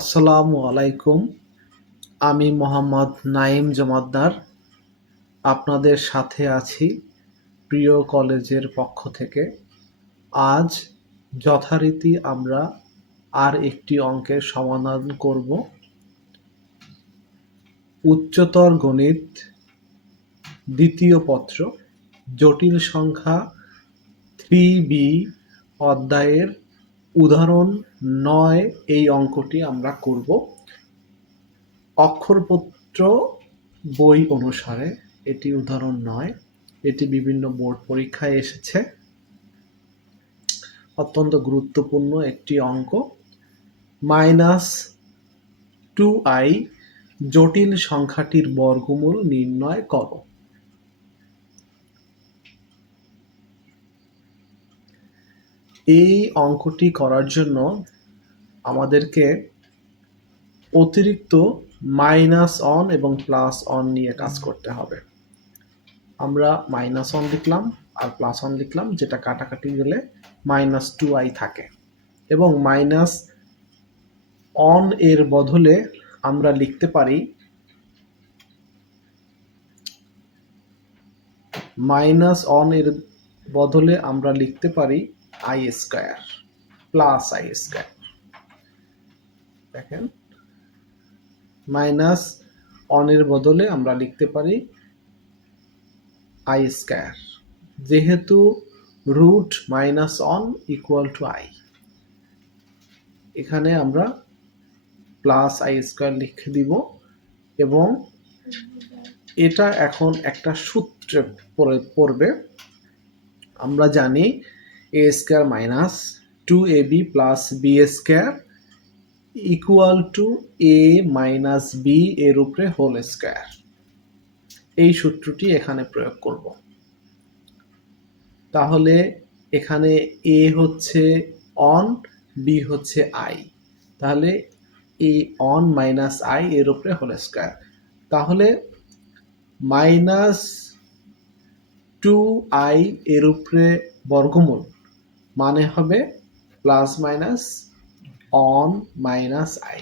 আসসালামু আলাইকুম। আমি মোহাম্মদ নাঈম জমাদ্দার আপনাদের সাথে আছি প্রিয় কলেজের পক্ষ থেকে। আজ যথারীতি আমরা আর একটি অঙ্কের সমাধান করব। উচ্চতর গণিত দ্বিতীয় পত্র জটিল সংখ্যা 3B অধ্যায়ের উদাহরণ 9 এই অঙ্কটি আমরা করব। অক্ষরপত্র বই অনুসারে এটি উদাহরণ 9। এটি বিভিন্ন বোর্ড পরীক্ষায় এসেছে। অত্যন্ত গুরুত্বপূর্ণ একটি অঙ্ক। -2i জটিল সংখ্যাটির বর্গমূল নির্ণয় করো। এই অঙ্কটি করার জন্য আমাদেরকে অতিরিক্ত -1 এবং +1 নিয়ে কাজ করতে হবে। আমরা -1 লিখলাম আর +1 লিখলাম, যেটা কাটাকাটি গেলে -2i থাকে, এবং -1 এর বদলে আমরা লিখতে পারি -1 এর বদলে আমরা লিখতে পারি i² +i²। দেখেন, -1 এর বদলে আমরা লিখতে পারি i², যেহেতু √-1 = i। এখানে আমরা +i² লিখে দিব, এবং এটা এখন একটা সূত্রে পড়বে। আমরা জানি a² - 2ab + b² = a - b এর উপরে হোল স্কয়ার। এই সূত্রটি এখানে প্রয়োগ করব। তাহলে এখানে a হচ্ছে অন, b হচ্ছে i, তাহলে a অন - i এর উপরে হোল স্কয়ার। তাহলে -2i এর উপরে বর্গমূল মানে হবে +- অন - i।